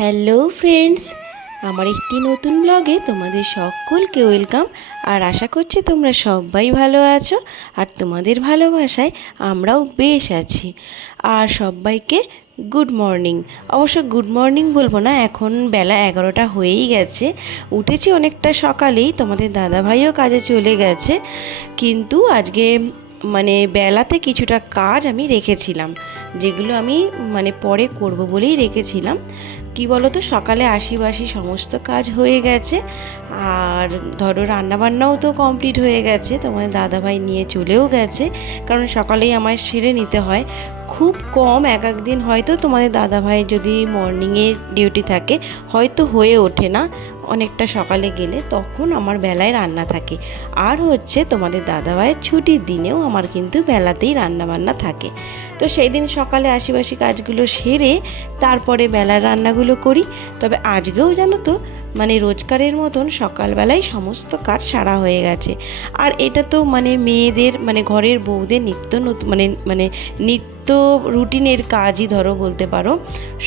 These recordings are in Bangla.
হ্যালো ফ্রেন্ডস, আমার একটি নতুন ব্লগে তোমাদের সকলকে ওয়েলকাম। আর আশা করছি তোমরা সবাই ভালো আছো, আর তোমাদের ভালোবাসায় আমরাও বেশ আছি। আর সবাইকে গুড মর্নিং। অবশ্য গুড মর্নিং বলবো না, এখন বেলা 11টা হয়েই গেছে। উঠেছি অনেকটা সকালেই, তোমাদের দাদাভাইও কাজে চলে গেছে। কিন্তু আজকে বেলাতে কিছুটা কাজ আমি রেখেছিলাম, যেগুলো আমি পরে করব বলেই রেখেছিলাম। কি বলো তো, সকালে আশিবাসি সমস্ত কাজ হয়ে গেছে, আর ধরো রান্নাবান্নাও তো কমপ্লিট হয়ে গেছে, তোমার দাদাভাই নিয়ে চলেও গেছে, কারণ সকালেই আমায় সেরে নিতে হয়। খুব কম এক দিন হয়তো তোমাদের দাদাভাই যদি মর্নিংয়ে ডিউটি থাকে হয়তো হয়ে ওঠে না, অনেকটা সকালে গেলে তখন আমার বেলায় রান্না থাকে। আর হচ্ছে তোমাদের দাদাভাইয়ের ছুটির দিনেও আমার কিন্তু বেলাতেই রান্নাবান্না থাকে। তো সেই দিন সকালে আশিবাসি কাজগুলো সেরে তারপরে বেলার রান্নাগুলো করি। তবে আজকেও জানো তো, রোজকারের মতন সকালবেলায় সমস্ত কাজ সারা হয়ে গেছে। আর এটা তো মেয়েদের ঘরের বউদের নিত্য নতুন নিত্য রুটিনের কাজই ধরো বলতে পারো।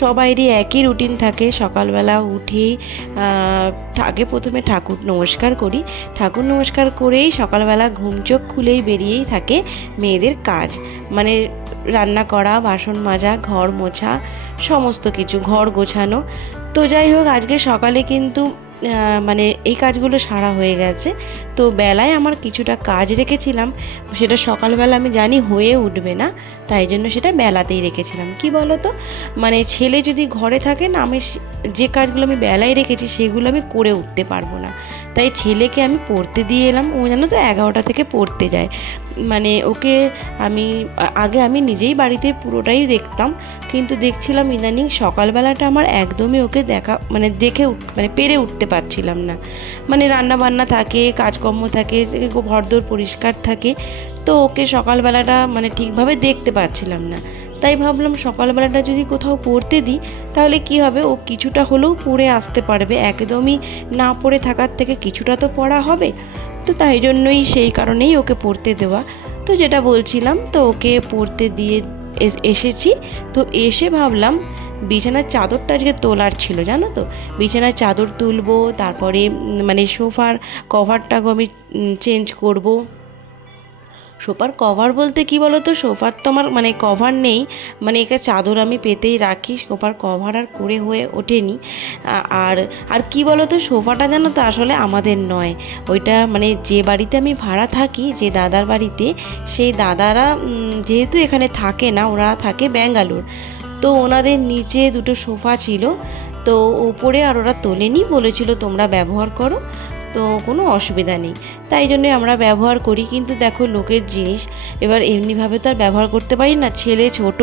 সবাইরই একই রুটিন থাকে। সকালবেলা উঠে আগে প্রথমে ঠাকুর নমস্কার করি, ঠাকুর নমস্কার করেই সকালবেলা ঘুম চোখ খুলেই বেরিয়েই থাকে মেয়েদের কাজ, রান্না করা, বাসন মাজা, ঘর মোছা, সমস্ত কিছু, ঘর গোছানো। তো যাই হোক, আজকে সকালে কিন্তু এই কাজগুলো সারা হয়ে গেছে। তো বেলায় আমার কিছুটা কাজ রেখেছিলাম, সেটা সকালবেলা আমি জানি হয়ে উঠবে না, তাই জন্য সেটা বেলাতেই রেখেছিলাম। কি বলো তো, ছেলে যদি ঘরে থাকে না, আমি যে কাজগুলো আমি বেলায় রেখেছি সেগুলো আমি করে উঠতে পারবো না। তাই ছেলেকে আমি পড়তে দিয়ে এলাম। ও জানো তো 11টা থেকে পড়তে যায়। ওকে আমি নিজেই বাড়িতে পুরোটাই দেখতাম, কিন্তু দেখছিলাম ইদানিং সকালবেলাটা আমার একদমই ওকে পেরে উঠতে পারছিলাম না। রান্না বান্না থাকে, কাজকর্ম থাকে, ঘরদোর পরিষ্কার থাকে, তো ওকে সকালবেলাটা ঠিকভাবে দেখতে পাচ্ছিলাম না। তাই ভাবলাম সকালবেলাটা যদি কোথাও পড়তে দিই তাহলে কি হবে, ও কিছুটা হলেও পড়ে আসতে পারবে। একদমই না পড়ে থাকার থেকে কিছুটা তো পড়া হবে। তো তাই জন্যই, সেই কারণেই ওকে পড়তে দেওয়া। তো যেটা বলছিলাম, তো ওকে পড়তে দিয়ে এসেছি। তো এসে ভাবলাম বিছানার চাদরটা আজকে তোলার ছিল, জানো তো। বিছানার চাদর তুলবো, তারপরে সোফার কভারটাকে আমি চেঞ্জ করব। সোফার কভার বলতে কি বলো তো, সোফার তো আমার কভার নেই, একটা চাদর আমি পেতেই রাখি, সোফার কভার আর করে হয়ে ওঠেনি। আর আর কি বলো তো, সোফাটা জানো তো আসলে আমাদের নয়, ওইটা যে বাড়িতে আমি ভাড়া থাকি, যে দাদার বাড়িতে, সেই দাদারা যেহেতু এখানে থাকে না, ওনারা থাকে ব্যাঙ্গালোর। তো ওনাদের নিচে দুটো সোফা ছিল, তো ওপরে আর ওরা তোলেনি, বলেছিল তোমরা ব্যবহার করো, তো কোনো অসুবিধা নেই, তাই জন্যই আমরা ব্যবহার করি। কিন্তু দেখো, লোকের জিনিস এবার এমনিভাবে তো আর ব্যবহার করতে পারি না, ছেলে ছোট।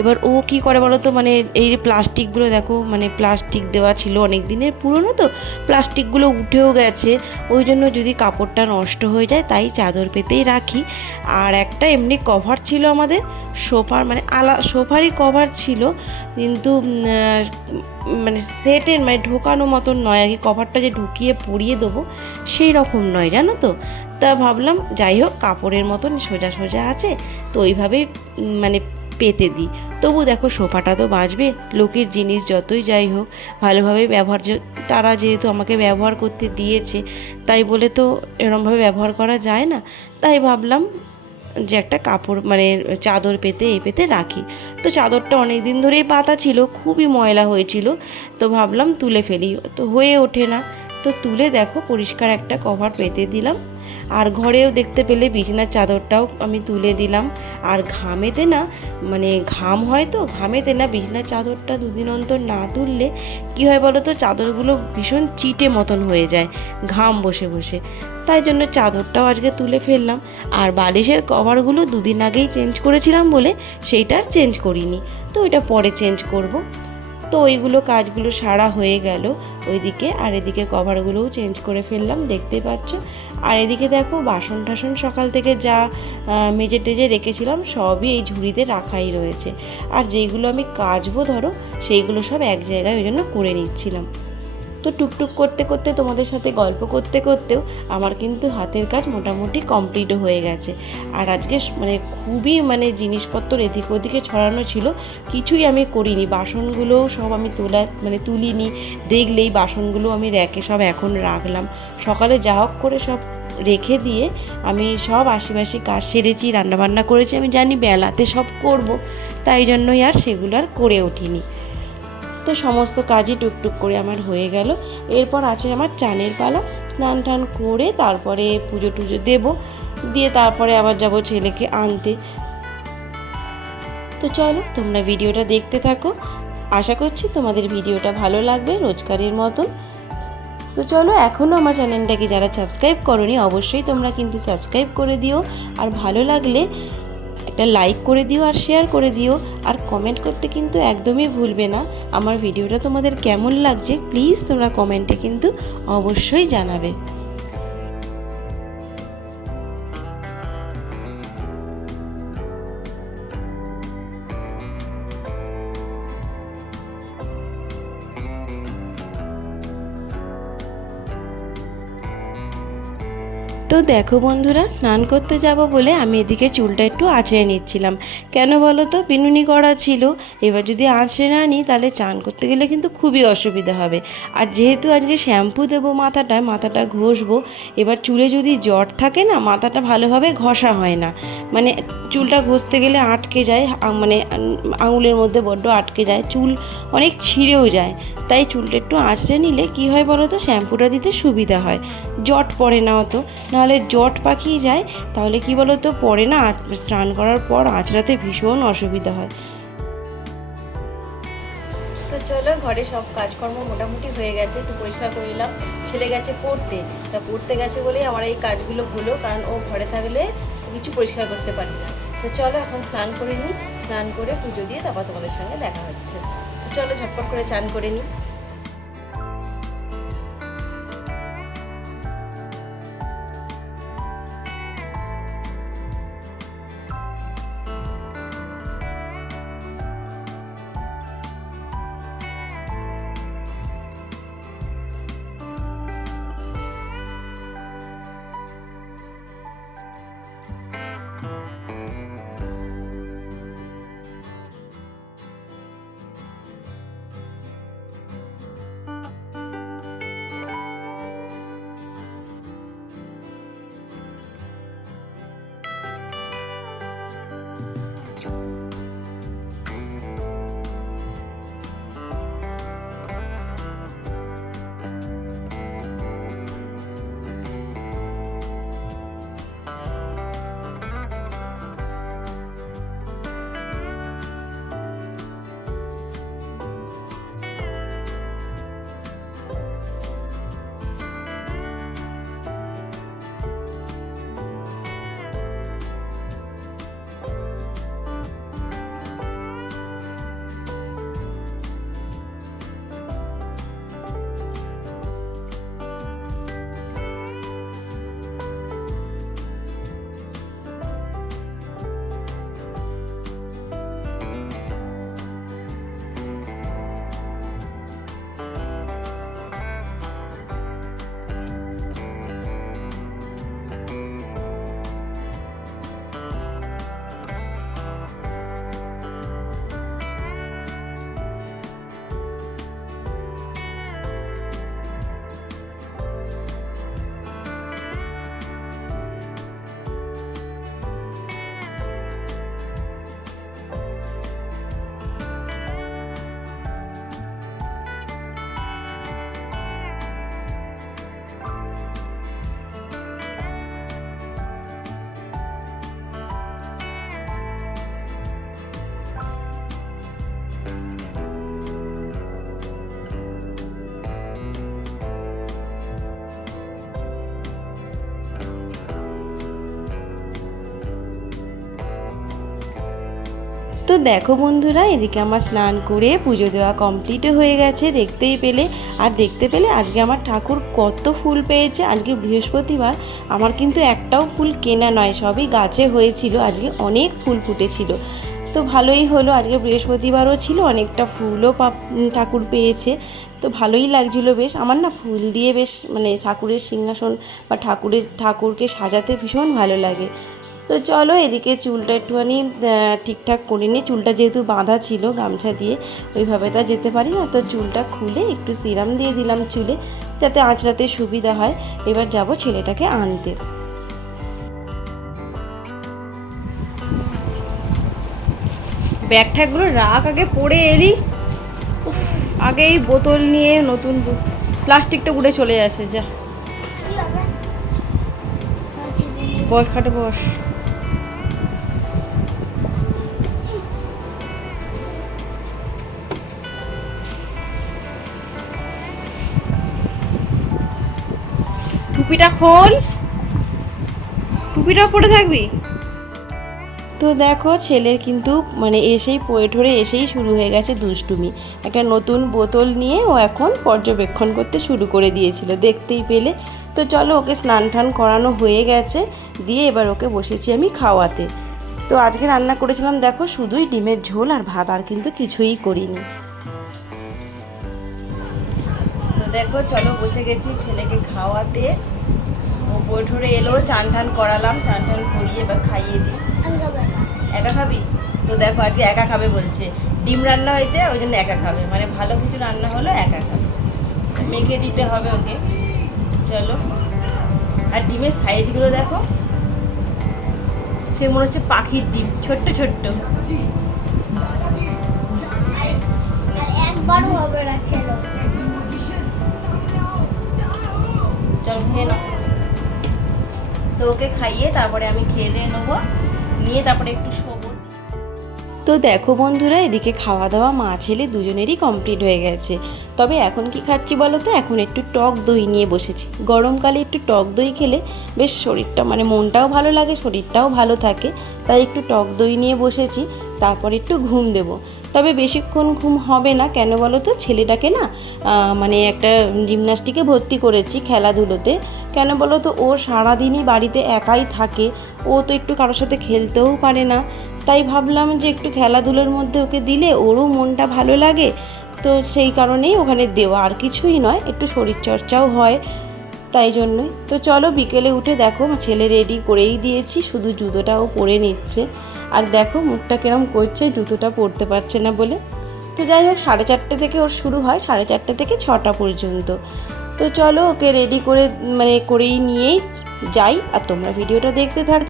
এবার ও কি করে বলো তো, এই যে প্লাস্টিকগুলো দেখো, প্লাস্টিক দেওয়া ছিল, অনেক দিনের পুরনো, তো প্লাস্টিকগুলো উঠেও গেছে, ওই জন্য যদি কাপড়টা নষ্ট হয়ে যায় তাই চাদর পেতেই রাখি। আর একটা এমনি কভার ছিল আমাদের সোফার, সোফারই কভার ছিল, কিন্তু সেটের ঢোকানো মতন নয় আর কি, কভারটা যে ঢুকিয়ে পরিয়ে দেবো সেই রকম নয়, জানো তো। তা ভাবলাম যাই হোক, কাপড়ের মতন সোজা সোজা আছে, তো ওইভাবেই পেতে দিই। তবু দেখো, সোফাটা তো বাঁচবে, লোকের জিনিস যতই যাই হোক ভালোভাবে ব্যবহার, তারা যেহেতু আমাকে ব্যবহার করতে দিয়েছে, তাই বলে তো এরমভাবে ব্যবহার করা যায় না। তাই ভাবলাম যে একটা কাপড় চাদর পেতে রাখি। তো চাদরটা অনেক দিন ধরেই পাতা ছিল, খুবই ময়লা হয়েছিল, তো ভাবলাম তুলে ফেলি, তো হয়ে ওঠে না। তো তুলে দেখো পরিষ্কার একটা কভার পেতে দিলাম। আর ঘরেও দেখতে পেলে বিছানার চাদরটাও আমি তুলে দিলাম। আর ঘামেতে না, ঘাম হয়, তো ঘামেতে না বিছানার চাদরটা দুদিন অন্তর না তুললে কি হয় বলো তো, চাদরগুলো ভীষণ চিটে মতন হয়ে যায় ঘাম বসে বসে। তাই জন্য চাদরটাও আজকে তুলে ফেললাম। আর বালিশের কভারগুলো দুদিন আগেই চেঞ্জ করেছিলাম বলে সেইটা আর চেঞ্জ করিনি, তো ওইটা পরে চেঞ্জ করব। তো ওইগুলো কাজগুলো সারা হয়ে গেল ওইদিকে, আর এদিকে কভারগুলোও চেঞ্জ করে ফেললাম, দেখতে পাচ্ছ। আর এদিকে দেখো, বাসন টাসন সকাল থেকে যা মেজে টেজে রেখেছিলাম সবই এই ঝুড়িতে রাখাই রয়েছে। আর যেইগুলো আমি কাচবো ধরো, সেইগুলো সব এক জায়গায় ওই জন্য করে নিচ্ছিলাম। তো টুকটুক করতে করতে তোমাদের সাথে গল্প করতে করতেও আমার কিন্তু হাতের কাজ মোটামুটি কমপ্লিটও হয়ে গেছে। আর আজকে খুবই জিনিসপত্র এদিক ওদিকে ছড়ানো ছিল, কিছুই আমি করিনি। বাসনগুলোও সব আমি তুলিনি, দেখলেই বাসনগুলো আমি র্যাকে সব এখন রাখলাম। সকালে যা হোক করে সব রেখে দিয়ে আমি সব আশিবাসি কাজ সেরেছি, রান্নাবান্না করেছি। আমি জানি বেলাতে সব করব, তাই জন্যই আর সেগুলো আর করে ওঠিনি। তো সমস্ত কাজই টুকটুক করে আমার হয়ে গেল। এরপর আছে আমার চানের পালা। স্নান টান করে তারপরে পুজো টুজো দেবো, দিয়ে তারপরে আবার যাব ছেলেকে আনতে। তো চলো তোমরা ভিডিওটা দেখতে থাকো, আশা করছি তোমাদের ভিডিওটা ভালো লাগবে রোজকারের মতন। তো চলো, এখনও আমার চ্যানেলটাকে যারা সাবস্ক্রাইব করোনি অবশ্যই তোমরা কিন্তু সাবস্ক্রাইব করে দিও, আর ভালো লাগলে একটা লাইক করে দিও আর শেয়ার করে দিও, আর কমেন্ট করতে কিন্তু একদমই ভুলবে না। আমার ভিডিওটা তোমাদের কেমন লাগছে প্লিজ তোমরা কমেন্টে কিন্তু অবশ্যই জানাবে। তো দেখো বন্ধুরা, স্নান করতে যাব বলে আমি এদিকে চুলটা একটু আঁচড়ে নিচ্ছিলাম। কেন বলো তো, বিনুনি করা ছিল। এবার যদি আঁচড়ে না নিই তাহলে চান করতে গেলে কিন্তু খুবই অসুবিধা হবে। আর যেহেতু আজকে শ্যাম্পু দেবো মাথাটা ঘষবো, এবার চুলে যদি জট থাকে না, মাথাটা ভালোভাবে ঘষা হয় না, চুলটা ঘষতে গেলে আটকে যায়, আঙুলের মধ্যে বড্ড আটকে যায়, চুল অনেক ছিঁড়েও যায়। তাই চুলটা একটু আঁচড়ে নিলে কি হয় বলো তো, শ্যাম্পুটা দিতে সুবিধা হয়, জট পড়ে না অত। নাহলে জট পাকিয়ে যায়, তাহলে কি বলো তো পরে না, স্নান করার পর আঁচড়াতে ভীষণ অসুবিধা হয়। তো চলো, ঘরে সব কাজকর্ম মোটামুটি হয়ে গেছে, একটু পরিষ্কার করে নিলাম। ছেলে গেছে পড়তে, তা পড়তে গেছে বলেই আমার এই কাজগুলো হলো, কারণ ও ঘরে থাকলে কিছু পরিষ্কার করতে পারি না। তো চলো এখন স্নান করে নিই, স্নান করে পুজো দিয়ে তারপর তোমাদের সঙ্গে দেখা হচ্ছে। তো চলো ঝটপট করে স্নান করে নিই। তো দেখো বন্ধুরা, এদিকে আমার স্নান করে পুজো দেওয়া কমপ্লিটও হয়ে গেছে, দেখতেই পেলে। আর দেখতে পেলে আজকে আমার ঠাকুর কত ফুল পেয়েছে। আজকে বৃহস্পতিবার, আমার কিন্তু একটাও ফুল কেনা নয়, সবই গাছে হয়েছিল। আজকে অনেক ফুল ফুটেছিল। তো তো ভালোই হলো, আজকে বৃহস্পতিবারও ছিল, অনেকটা ফুলও ঠাকুর পেয়েছে, তো ভালোই লাগছিলো বেশ। আমার না ফুল দিয়ে বেশ মানে ঠাকুরের সিংহাসন বা ঠাকুরকে সাজাতে ভীষণ ভালো লাগে। তো চলো এদিকে চুলটা একটুখানি ঠিকঠাক করে নিই, চুলটা যেহেতু বাঁধা ছিল গামছা দিয়ে, ওইভাবে তো যেতে পারি না, তো চুলটা খুলে একটু সিরাম দিয়ে দিলাম চুলে যাতে আঁচড়াতে সুবিধা হয়। এবার যাব ছেলেটাকে আনতে। ব্যাগ ঠ্যাগগুলো রাখ, আগে পড়ে এলি। আগে এই বোতল নিয়ে নতুন প্লাস্টিকটা উড়ে চলে যাচ্ছে। যা বস, খাটে বস। টুপিটা খোল, টুপিটা পরে থাকবি। তো দেখো ছেলের কিন্তু মানে এসেই পড়ে ঠরে এসেই শুরু হয়ে গেছে দুষ্টুমি। একটা নতুন বোতল নিয়ে ও এখন পর্যবেক্ষণ করতে শুরু করে দিয়েছিল, দেখতেই পেলে। তো চলো ওকে স্নান টান করানো হয়ে গেছে, দিয়ে এবার ওকে বসেছি আমি খাওয়াতে। তো আজকে রান্না করেছিলাম দেখো শুধুই ডিমের ঝোল আর ভাত, আর কিন্তু কিছুই করিনি। তো দেখো চলো বসে গেছি ছেলেকে খাওয়াতে। ও পড়ে ঠরে এলো, চান টান করালাম, চান টান করিয়ে এবার খাইয়ে দিই। একা খাবি? তো দেখো আজকে একা খাবে বলছে, ডিম রান্না হয়েছে ওই জন্য একা খাবে, মানে ভালো কিছু রান্না হলো একা খাবে, মেখে দিতে হবে ওকে। চলো, আর ডিমের সাইজগুলো দেখো, সে মনে হচ্ছে পাখির ডিম, ছোট্ট ছোট্ট। চল খেয়ে নাও। তো ওকে খাইয়ে তারপরে আমি খেয়ে দিয়ে নেবো, নিয়ে তারপরে একটু শোবো। তো দেখো বন্ধুরা, এদিকে খাওয়া দাওয়া মা ছেলে দুজনেরই কমপ্লিট হয়ে গেছে। তবে এখন কি খাচ্ছি বলো তো, এখন একটু টক দই নিয়ে বসেছি। গরমকালে একটু টক দই খেলে বেশ শরীরটা মানে মনটাও ভালো লাগে, শরীরটাও ভালো থাকে, তাই একটু টক দই নিয়ে বসেছি। তারপর একটু ঘুম দেব। তবে বেশিক্ষণ ঘুম হবে না, কেন বলো তো, ছেলেটাকে না মানে একটা জিমন্যাস্টিকে ভর্তি করেছি খেলাধুলোতে। কেন বলো তো, ও সারাদিনই বাড়িতে একাই থাকে, ও তো একটু কারোর সাথে খেলতেও পারে না। তাই ভাবলাম যে একটু খেলাধুলোর মধ্যে ওকে দিলে ওরও মনটা ভালো লাগে, তো সেই কারণেই ওখানে দেওয়া, আর কিছুই নয়, একটু শরীরচর্চাও হয় তাই জন্যই। তো চলো বিকেলে উঠে দেখো ছেলে রেডি করেই দিয়েছি, শুধু জুতোটাও পরে নিচ্ছে। আর দেখো মুখটা কিরম করছে, জুতোটা পরতে পারছে না বলে। তো যাই হোক, 4:30 থেকে ওর শুরু হয়, 4:30 থেকে 6টা পর্যন্ত। তো চলো ওকে রেডি করে মানে করেই নিয়েই যাই, আর তোমরা ভিডিওটা দেখতে থাক।